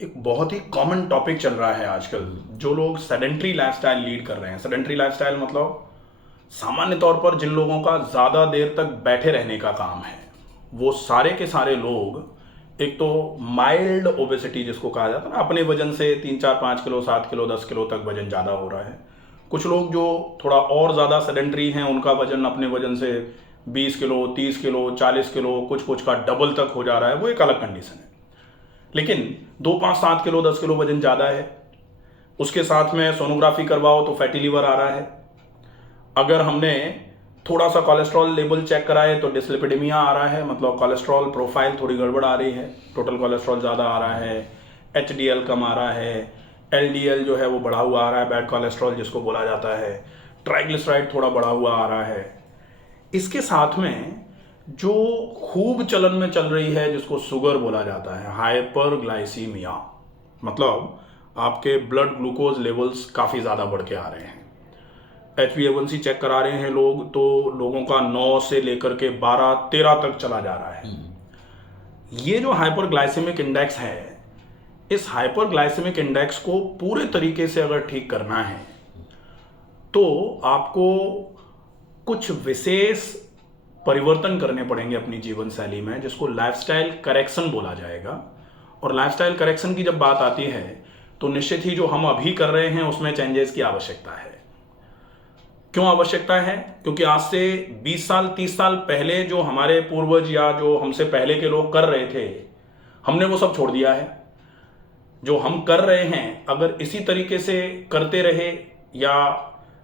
एक बहुत ही common topic चल रहा है आजकल। जो लोग सेडेंट्री लाइफस्टाइल लीड कर रहे हैं, सेडेंट्री लाइफस्टाइल मतलब सामान्य तौर पर जिन लोगों का ज़्यादा देर तक बैठे रहने का काम है, वो सारे के सारे लोग एक तो माइल्ड ओबेसिटी जिसको कहा जाता है ना, अपने वजन से 3 4 5 किलो 7 किलो 10 किलो तक वजन ज़्यादा हो रहा है। कुछ लोग जो थोड़ा और ज़्यादा सेडेंट्री हैं, उनका वजन अपने वजन से 20 किलो 30 किलो 40 किलो कुछ कुछ का डबल तक हो जा रहा है, वो एक अलग कंडीशन है। लेकिन 2 5 7 किलो 10 किलो वजन ज़्यादा है, उसके साथ में सोनोग्राफी करवाओ तो फैटी लीवर आ रहा है। अगर हमने थोड़ा सा कोलेस्ट्रॉल लेवल चेक कराए तो डिस्लिपिडेमिया आ रहा है, मतलब कोलेस्ट्रॉल प्रोफाइल थोड़ी गड़बड़ आ रही है, टोटल कोलेस्ट्रॉल ज़्यादा आ रहा है, एचडीएल कम आ रहा है, एलडीएल जो है वो बढ़ा हुआ आ रहा है, बैड कोलेस्ट्रॉल जिसको बोला जाता है, ट्राइग्लिसराइड थोड़ा बढ़ा हुआ आ रहा है। इसके साथ में जो खूब चलन में चल रही है जिसको शुगर बोला जाता है, हाइपरग्लाइसीमिया, मतलब आपके ब्लड ग्लूकोज लेवल्स काफ़ी ज़्यादा बढ़ के आ रहे हैं। HbA1c चेक करा रहे हैं लोग तो लोगों का 9 से लेकर के 12 13 तक चला जा रहा है। ये जो हाइपरग्लाइसेमिक इंडेक्स है, इस हाइपरग्लाइसेमिक इंडेक्स को पूरे तरीके से अगर ठीक करना है तो आपको कुछ विशेष परिवर्तन करने पड़ेंगे अपनी जीवन शैली में, जिसको लाइफस्टाइल करेक्शन बोला जाएगा। और लाइफस्टाइल करेक्शन की जब बात आती है तो निश्चित ही जो हम अभी कर रहे हैं उसमें चेंजेस की आवश्यकता है। क्यों आवश्यकता है? क्योंकि आज से 20 साल 30 साल पहले जो हमारे पूर्वज या जो हमसे पहले के लोग कर रहे थे, हमने वो सब छोड़ दिया है। जो हम कर रहे हैं अगर इसी तरीके से करते रहे या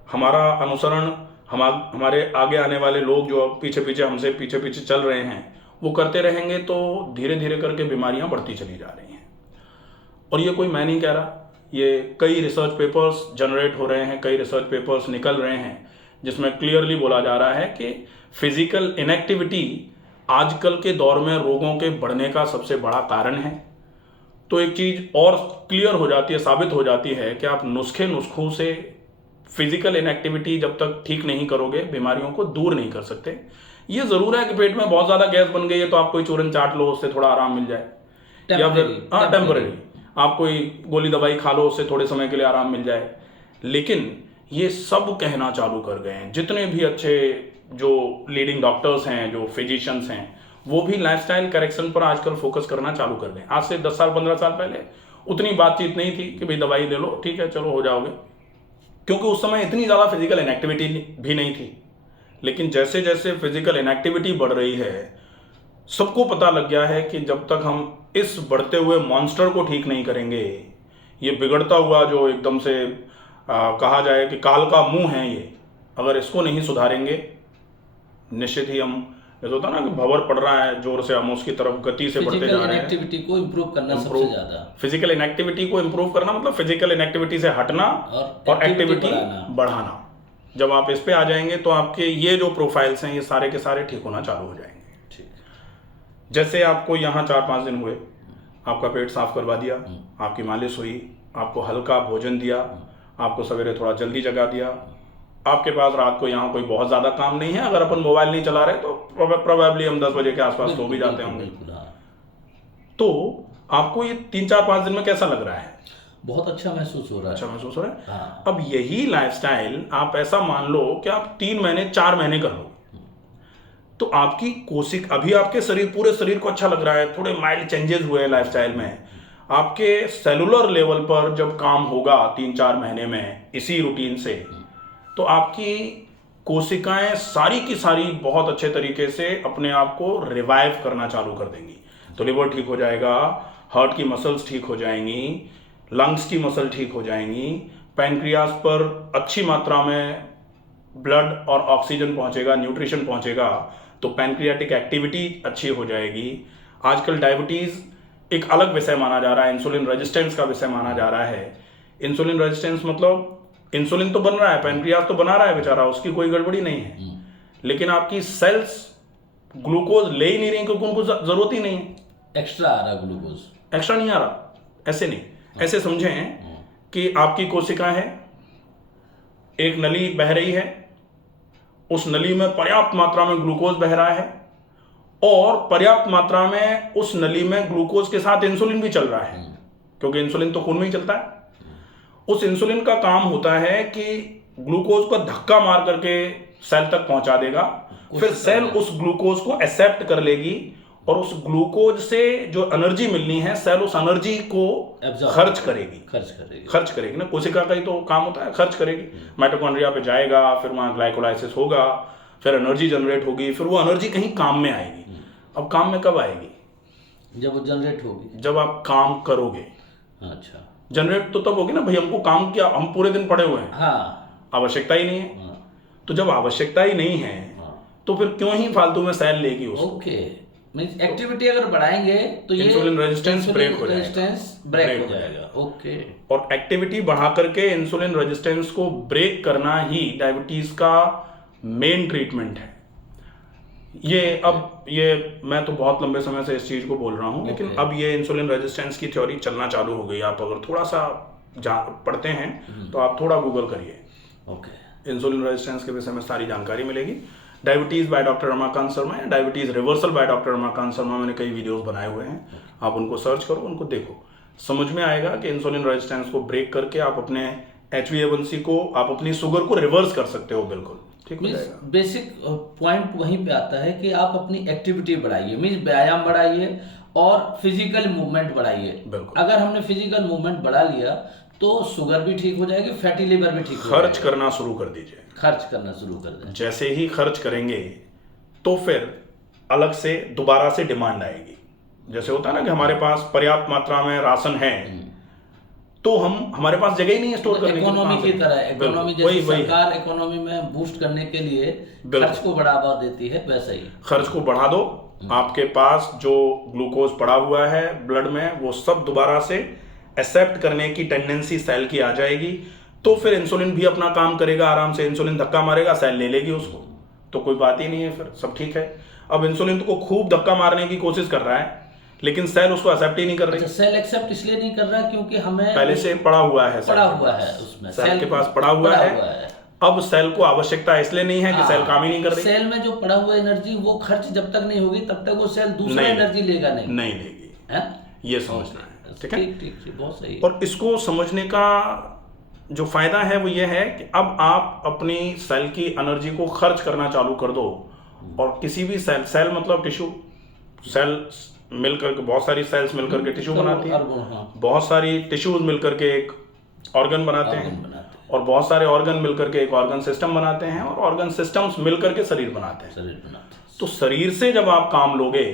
हमारा अनुसरण हमारे आगे आने वाले लोग जो पीछे पीछे हमसे पीछे पीछे चल रहे हैं वो करते रहेंगे तो धीरे धीरे करके बीमारियां बढ़ती चली जा रही हैं। और ये कोई मैं नहीं कह रहा, ये कई रिसर्च पेपर्स जनरेट हो रहे हैं, कई रिसर्च पेपर्स निकल रहे हैं जिसमें क्लियरली बोला जा रहा है कि फिजिकल इनएक्टिविटी आजकल के दौर में रोगों के बढ़ने का सबसे बड़ा कारण है। तो एक चीज़ और क्लियर हो जाती है, साबित हो जाती है कि आप नुस्खों से फिजिकल इनएक्टिविटी जब तक ठीक नहीं करोगे बीमारियों को दूर नहीं कर सकते। ये ज़रूर है कि पेट में बहुत ज़्यादा गैस बन गई है तो आप कोई चूरन चाट लो, उससे थोड़ा आराम मिल जाए, या फिर टेम्पररी आप कोई गोली दवाई खा लो, उससे थोड़े समय के लिए आराम मिल जाए। लेकिन ये सब कहना चालू कर गए हैं जितने भी अच्छे जो लीडिंग डॉक्टर्स हैं, जो फिजिशियंस हैं, वो भी लाइफस्टाइल करेक्शन पर आजकल फोकस करना चालू कर दें। आज से 10 साल 15 साल पहले उतनी बातचीत नहीं थी कि भाई दवाई ले लो ठीक है चलो हो जाओगे, क्योंकि उस समय इतनी ज़्यादा फिजिकल इनएक्टिविटी भी नहीं थी। लेकिन जैसे जैसे फिजिकल इनएक्टिविटी बढ़ रही है, सबको पता लग गया है कि जब तक हम इस बढ़ते हुए मॉन्स्टर को ठीक नहीं करेंगे, ये बिगड़ता हुआ जो एकदम से कहा जाए कि काल का मुंह है ये, अगर इसको नहीं सुधारेंगे निश्चित ही हम, जैसे होता ना कि भंवर पड़ रहा है जोर से, हम उसकी तरफ गति से बढ़ते जा रहे हैं। एक्टिविटी को इम्प्रूव करना सबसे ज्यादा, फिजिकल इनएक्टिविटी को इम्प्रूव करना मतलब फिजिकल इनएक्टिविटी से हटना और एक्टिविटी बढ़ाना। जब आप इस पे आ जाएंगे तो आपके ये जो प्रोफाइल्स हैं ये सारे के सारे ठीक होना चालू हो जाएंगे। जैसे आपको यहाँ 4 5 दिन हुए, आपका पेट साफ करवा दिया, आपकी मालिश हुई, आपको हल्का भोजन दिया, आपको सवेरे थोड़ा जल्दी जगा दिया, आपके पास रात को यहाँ कोई बहुत ज़्यादा काम नहीं है, अगर अपन मोबाइल नहीं चला रहे तो प्रोबेबली हम 10 बजे के आसपास सो भी जाते होंगे। तो आपको ये 3 4 5 दिन में कैसा लग रहा है? बहुत अच्छा महसूस हो रहा है। अच्छा महसूस हो रहा है। हाँ। अब यही लाइफस्टाइल आप ऐसा मान लो कि आप 3 महीने 4 महीने कर लो तो आपकी कोशिक, अभी आपके शरीर पूरे शरीर को अच्छा लग रहा है, थोड़े माइल्ड चेंजेस हुए हैं लाइफस्टाइल में, आपके सेलुलर लेवल पर जब काम होगा 3 4 महीने में इसी रूटीन से, तो आपकी कोशिकाएं सारी की सारी बहुत अच्छे तरीके से अपने आप को रिवाइव करना चालू कर देंगी। तो लिवर ठीक हो जाएगा, हार्ट की मसल्स ठीक हो जाएंगी, लंग्स की मसल ठीक हो जाएंगी, पैनक्रियाज पर अच्छी मात्रा में ब्लड और ऑक्सीजन पहुंचेगा, न्यूट्रिशन पहुंचेगा, तो पैनक्रियाटिक एक्टिविटी अच्छी हो जाएगी। आजकल डायबिटीज़ एक अलग विषय माना जा रहा है, इंसुलिन रेजिस्टेंस का विषय माना जा रहा है। इंसुलिन रेजिस्टेंस मतलब इंसुलिन तो बन रहा है, पैनक्रियाज तो बना रहा है बेचारा, उसकी कोई गड़बड़ी नहीं है, लेकिन आपकी सेल्स ग्लूकोज ले ही नहीं रही क्योंकि उनको जरूरत ही नहीं है। एक्स्ट्रा आ रहा ग्लूकोज, एक्स्ट्रा नहीं आ रहा, ऐसे नहीं, ऐसे समझें कि आपकी कोशिका है, एक नली बह रही है, उस नली में पर्याप्त मात्रा में ग्लूकोज बह रहा है और पर्याप्त मात्रा में उस नली में ग्लूकोज के साथ इंसुलिन भी चल रहा है। क्योंकि इंसुलिन तो खून में ही चलता है। उस इंसुलिन का काम होता है कि ग्लूकोज को धक्का मार करके सेल तक पहुंचा देगा, फिर सेल उस ग्लूकोज को एक्सेप्ट कर लेगी और उस ग्लूकोज से जो एनर्जी मिलनी है सेल उस एनर्जी को खर्च करेगी ना। कोशिका का ही तो काम होता है, खर्च करेगी। माइटोकॉन्ड्रिया पे जाएगा, फिर वहां ग्लाइकोलाइसिस होगा, फिर एनर्जी जनरेट होगी, फिर वो एनर्जी कहीं काम में आएगी। अब काम में कब आएगी? जब वो जनरेट होगी, जब आप काम करोगे। अच्छा, जनरेट तो तब होगी ना भाई, हमको काम किया, हम पूरे दिन पड़े हुए हैं, हाँ, आवश्यकता ही नहीं है। हाँ, तो जब आवश्यकता ही नहीं है, हाँ, तो फिर क्यों ही फालतू में सेल लेगी उसको। ओके, मींस एक्टिविटी अगर बढ़ाएंगे तो ये इंसुलिन रेजिस्टेंस ब्रेक हो जाएगा। ओके, और एक्टिविटी बढ़ा करके इंसुलिन रेजिस्टेंस को ब्रेक करना ही डायबिटीज का मेन ट्रीटमेंट है। ये मैं तो बहुत लंबे समय से इस चीज को बोल रहा हूँ, लेकिन अब ये इंसुलिन रेजिस्टेंस की थ्योरी चलना चालू हो गई। आप अगर थोड़ा सा पढ़ते हैं तो आप थोड़ा गूगल करिए, ओके, इंसुलिन रेजिस्टेंस के विषय में सारी जानकारी मिलेगी। Diabetes by doctor Ramakant Sharma या diabetes reversal by doctor Ramakant Sharma, मैंने कई वीडियोस बनाए हुए हैं, आप उनको सर्च करो, उनको देखो, समझ में आएगा कि इंसुलिन रेजिस्टेंस को ब्रेक करके आप अपने HbA1c को, आप अपनी शुगर को रिवर्स कर सकते हो। बिल्कुल ठीक हो जाएगा। बेसिक पॉइंट वहीं पे आता है कि आप अपनी एक्टिविटी बढ़ाइए, मींस व्यायाम बढ़ाइए और फिजिकल मूवमेंट बढ़ाइए। बिल्कुल, अगर हमने फिजिकल मूवमेंट बढ़ा लिया तो शुगर भी ठीक हो जाएगी, फैटी लिवर भी ठीक हो जाएगा। खर्च करना शुरू कर दीजिए, खर्च करना शुरू कर दें। जैसे ही खर्च करेंगे तो फिर अलग से दोबारा से डिमांड आएगी। जैसे होता है ना कि हमारे पास पर्याप्त मात्रा में राशन है, तो हमारे पास जगह ही नहीं है स्टोर करने की। इकोनॉमी की तरह, इकोनॉमी जैसे सरकार इकोनॉमी में बूस्ट करने के लिए खर्च को बढ़ावा देती है, वैसा ही खर्च को बढ़ा दो। आपके पास जो ग्लूकोज पड़ा हुआ है ब्लड में, वो सब दोबारा से एक्सेप्ट करने की टेंडेंसी सेल की आ जाएगी, तो फिर इंसुलिन भी अपना काम करेगा आराम से। इंसुलिन धक्का मारेगा, सेल ले लेगी उसको, तो कोई बात ही नहीं है, फिर सब ठीक है। अब इंसुलिन को खूब धक्का मारने की कोशिश कर रहा है, लेकिन सेल उसको एक्सेप्ट ही नहीं कर रही। सेल एक्सेप्ट इसलिए नहीं कर रहा क्योंकि हमें पहले से पड़ा हुआ है, उसमें सेल के पास पड़ा हुआ है। अब सेल को आवश्यकता इसलिए नहीं है कि सेल काम ही नहीं कर रही। सेल में जो पड़ा हुआ एनर्जी वो खर्च जब तक नहीं होगी तब तक वो सेल दूसरा एनर्जी लेगा नहीं लेगी, ये समझना है। ठीक है, ठीक, बहुत सही। और इसको समझने का जो फायदा है वो ये है कि अब आप अपनी सेल की एनर्जी को खर्च करना चालू कर दो, और किसी भी सेल मतलब टिश्यू, सेल मिलकर के, बहुत सारी सेल्स मिलकर के टिश्यू बनाती है, बहुत सारी टिश्यूज मिलकर के एक ऑर्गन बनाते हैं, और बहुत सारे ऑर्गन मिलकर के एक ऑर्गन सिस्टम बनाते हैं, और ऑर्गन सिस्टम्स मिलकर के शरीर बनाते हैं। तो शरीर से जब आप काम लोगे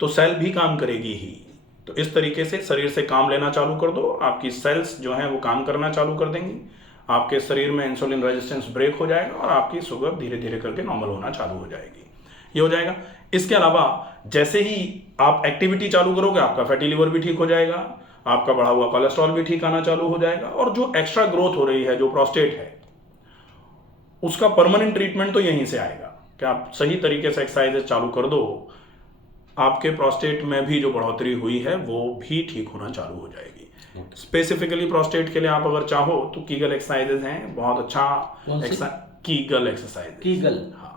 तो सेल भी काम करेगी ही। तो इस तरीके से शरीर से काम लेना चालू कर दो, आपकी सेल्स जो हैं वो काम करना चालू कर देंगी, आपके शरीर में इंसुलिन रेजिस्टेंस ब्रेक हो जाएगा और आपकी शुगर धीरे धीरे करके नॉर्मल होना चालू हो जाएगी। ये हो जाएगा। इसके अलावा जैसे ही आप एक्टिविटी चालू करोगे, आपका फैटी लिवर भी ठीक हो जाएगा, आपका बढ़ा हुआ कोलेस्ट्रॉल भी ठीक आना चालू हो जाएगा, और जो एक्स्ट्रा ग्रोथ हो रही है, जो प्रोस्टेट है, उसका परमानेंट ट्रीटमेंट तो यहीं से आएगा कि आप सही तरीके से एक्सरसाइजेस चालू कर दो, आपके प्रोस्टेट में भी जो बढ़ोतरी हुई है वो भी ठीक होना चालू हो जाएगी। स्पेसिफिकली प्रोस्टेट के लिए आप अगर चाहो तो कीगल एक्सरसाइजेस हैं, बहुत अच्छा कीगल एक्सरसाइज। कीगल, हाँ,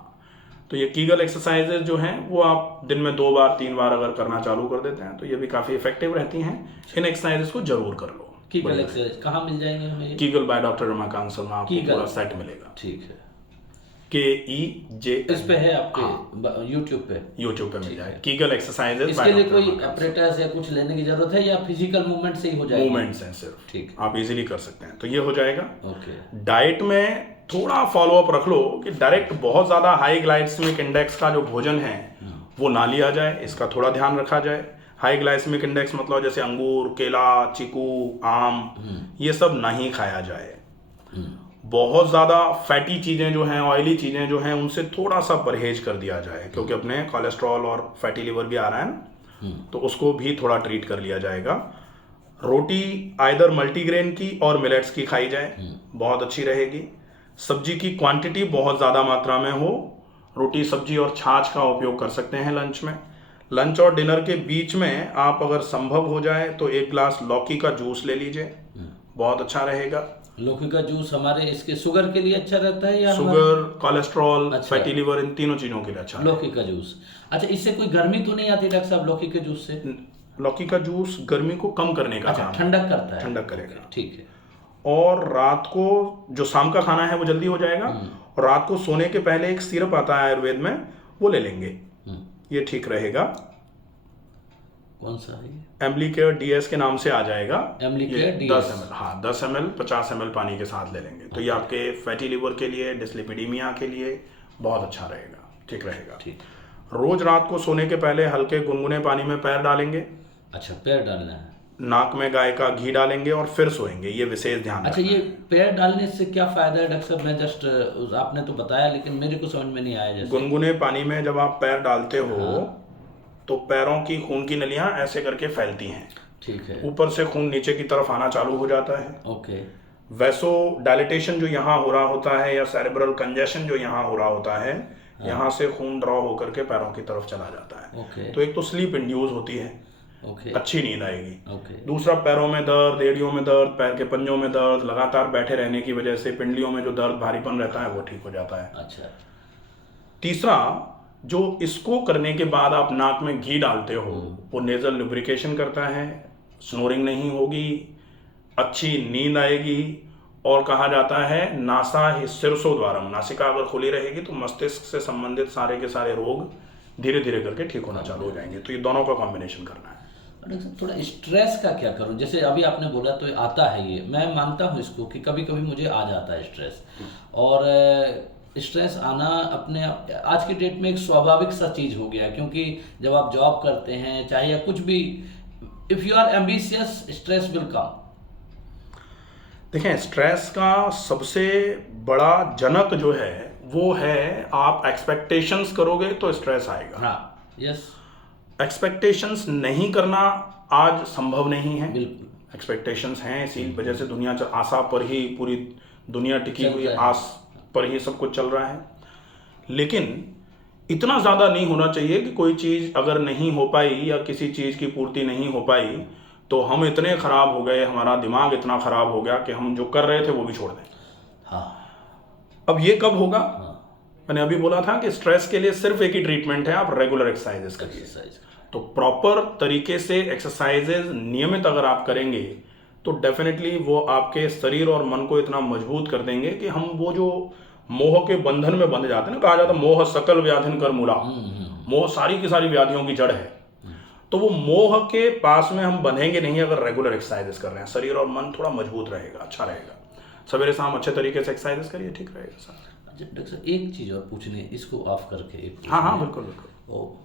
तो ये कीगल एक्सरसाइजेज जो हैं वो आप दिन में 2 बार 3 बार अगर करना चालू कर देते हैं तो ये भी काफी इफेक्टिव रहती हैं। इन एक्सरसाइजेस को जरूर कर लो। कीगल एक्सरसाइज कहाँ मिल जाएंगे हमें? Kegel bye doctor Ramakant Sharma, आपको पूरा सेट मिलेगा। ठीक है, KEJ इस पे है आपके यूट्यूब पे मिल जाएगा कीगल एक्सरसाइजेस। इसके लिए कोई अपरेटस या कुछ लेने की जरूरत है या फिजिकल मूवमेंट से ही हो जाएगा? मूवमेंट्स हैं सिर्फ, ठीक, आप इजीली कर सकते हैं, तो ये हो जाएगा। ओके। डाइट में थोड़ा फॉलो अप रख लो कि डायरेक्ट बहुत ज्यादा हाई ग्लाइसेमिक इंडेक्स का जो भोजन है वो ना लिया जाए, इसका थोड़ा ध्यान रखा जाए। हाई ग्लाइसेमिक इंडेक्स मतलब जैसे अंगूर, केला, चीकू, आम, ये सब नहीं खाया जाए। बहुत ज़्यादा फैटी चीज़ें जो हैं, ऑयली चीज़ें जो हैं, उनसे थोड़ा सा परहेज कर दिया जाए, क्योंकि अपने कोलेस्ट्रॉल और फैटी लिवर भी आ रहा है ना, तो उसको भी थोड़ा ट्रीट कर लिया जाएगा। रोटी आइदर मल्टीग्रेन की और मिलेट्स की खाई जाए, बहुत अच्छी रहेगी। सब्जी की क्वांटिटी बहुत ज़्यादा मात्रा में हो, रोटी, सब्जी और छाछ का उपयोग कर सकते हैं लंच में। लंच और डिनर के बीच में आप अगर संभव हो जाए तो 1 ग्लास लौकी का जूस ले लीजिए, बहुत अच्छा रहेगा। लौकी का जूस हमारे इसके शुगर के लिए अच्छा रहता है या शुगर, कोलेस्ट्रॉल, फैटी लिवर, इन तीनों चीजों के लिए अच्छा है लौकी का जूस। अच्छा, इससे कोई गर्मी तो नहीं आती डॉक्टर साहब लौकी के जूस से? लौकी का जूस गर्मी को कम करने का अच्छा, काम है, ठंडक करता है। ठंडक करेगा। ठीक है। और रात को जो शाम का खाना है वो जल्दी हो जाएगा। और रात को सोने के पहले एक सिरप आता है आयुर्वेद में, वो ले लेंगे, ये ठीक रहेगा। कौन सा है ये? एम्बलीकेयर डीएस के नाम से आ जाएगा। एम्बलीकेयर ये डीएस। 10 ml, हाँ 10 ml 50 ml पानी के साथ ले लेंगे तो ये आपके फैटी लिवर के लिए, डिस्लिपिडीमिया के लिए बहुत अच्छा रहेगा, ठीक रहेगा। ठीक। रोज रात को सोने के पहले हल्के गुनगुने पानी में पैर डालेंगे, अच्छा, पैर डालना है। नाक में गाय का घी डालेंगे और फिर सोएंगे, ये विशेष ध्यान अच्छा, रखना ये है। पैर डालने से क्या फायदा है डॉक्टर साहब? मैं जस्ट आपने तो बताया लेकिन मेरे को समझ में नहीं आया। जैसे गुनगुने पानी में जब आप पैर डालते हो तो पैरों की खून की नलियां ऐसे करके फैलती हैं, ठीक है। ऊपर से खून नीचे की तरफ आना चालू हो जाता है। ओके। वैसो डायलिटेशन जो यहाँ हो रहा होता है या सेरेब्रल कंजेशन जो यहाँ हो रहा होता है, यहाँ से खून ड्रॉ होकर के पैरों की तरफ चला जाता है। ओके। तो एक तो स्लीप इंड्यूस होती है, ओके। अच्छी नींद आएगी। ओके। दूसरा, पैरों में दर्द, एड़ियों में दर्द, पैर के पंजों में दर्द, लगातार बैठे रहने की वजह से पिंडलियों में जो दर्द भारीपन रहता है वो ठीक हो जाता है। अच्छा। तीसरा, जो इसको करने के बाद आप नाक में घी डालते हो वो नेजल लुब्रिकेशन करता है, स्नोरिंग नहीं होगी, अच्छी नींद आएगी। और कहा जाता है नासा ही शीर्षोद्वारम, नासिका अगर खुली रहेगी तो मस्तिष्क से संबंधित सारे के सारे रोग धीरे धीरे करके ठीक होना चालू हो जाएंगे। तो ये दोनों का कॉम्बिनेशन करना है। डॉक्टर साहब, थोड़ा स्ट्रेस का क्या करूं? जैसे अभी आपने बोला तो आता है, ये मैं मानता हूं इसको कि कभी कभी मुझे आ जाता है स्ट्रेस। और स्ट्रेस आना अपने आज के डेट में एक स्वाभाविक सा चीज हो गया है, क्योंकि जब आप जॉब करते हैं चाहे या कुछ भी, if you are ambitious stress will come. देखें, स्ट्रेस का सबसे बड़ा जनक जो है वो है आप एक्सपेक्टेशंस करोगे तो स्ट्रेस आएगा। हाँ, यस, एक्सपेक्टेशंस नहीं करना आज संभव नहीं है। बिल्कुल। एक्सपेक्टेशंस हैं, इसी वजह से दुनिया आशा पर ही पूरी दुनिया टिकी हुई है, आस पर ही सब कुछ चल रहा है। लेकिन इतना ज़्यादा नहीं होना चाहिए कि कोई चीज़ अगर नहीं हो पाई या किसी चीज़ की पूर्ति नहीं हो पाई तो हम इतने ख़राब हो गए, हमारा दिमाग इतना ख़राब हो गया कि हम जो कर रहे थे वो भी छोड़ दें। हाँ। अब ये कब होगा? हाँ। मैंने अभी बोला था कि स्ट्रेस के लिए सिर्फ एक ही ट्रीटमेंट है, आप रेगुलर एक्सरसाइजेस करिए। एक्सरसाइज। तो प्रॉपर तरीके से एक्सरसाइजेज नियमित अगर आप करेंगे तो डेफिनेटली वो आपके शरीर और मन को इतना मजबूत कर देंगे कि हम वो जो मोह के बंधन में बंध जाते हैं ना, कहा जाता है मोह सकल व्याधिन कर मूला, मोह सारी की सारी व्याधियों की जड़ है। तो वो मोह के पास में हम बंधेंगे नहीं अगर रेगुलर एक्सरसाइजेस कर रहे हैं। शरीर और मन थोड़ा मजबूत रहेगा, अच्छा रहेगा। सवेरे शाम अच्छे तरीके से एक्सरसाइजेस करिए, ठीक रहेगा सर। अच्छा डॉक्टर साहब, एक चीज़ और पूछनी है, इसको ऑफ करके एक हाँ हाँ, बिल्कुल बिल्कुल। वो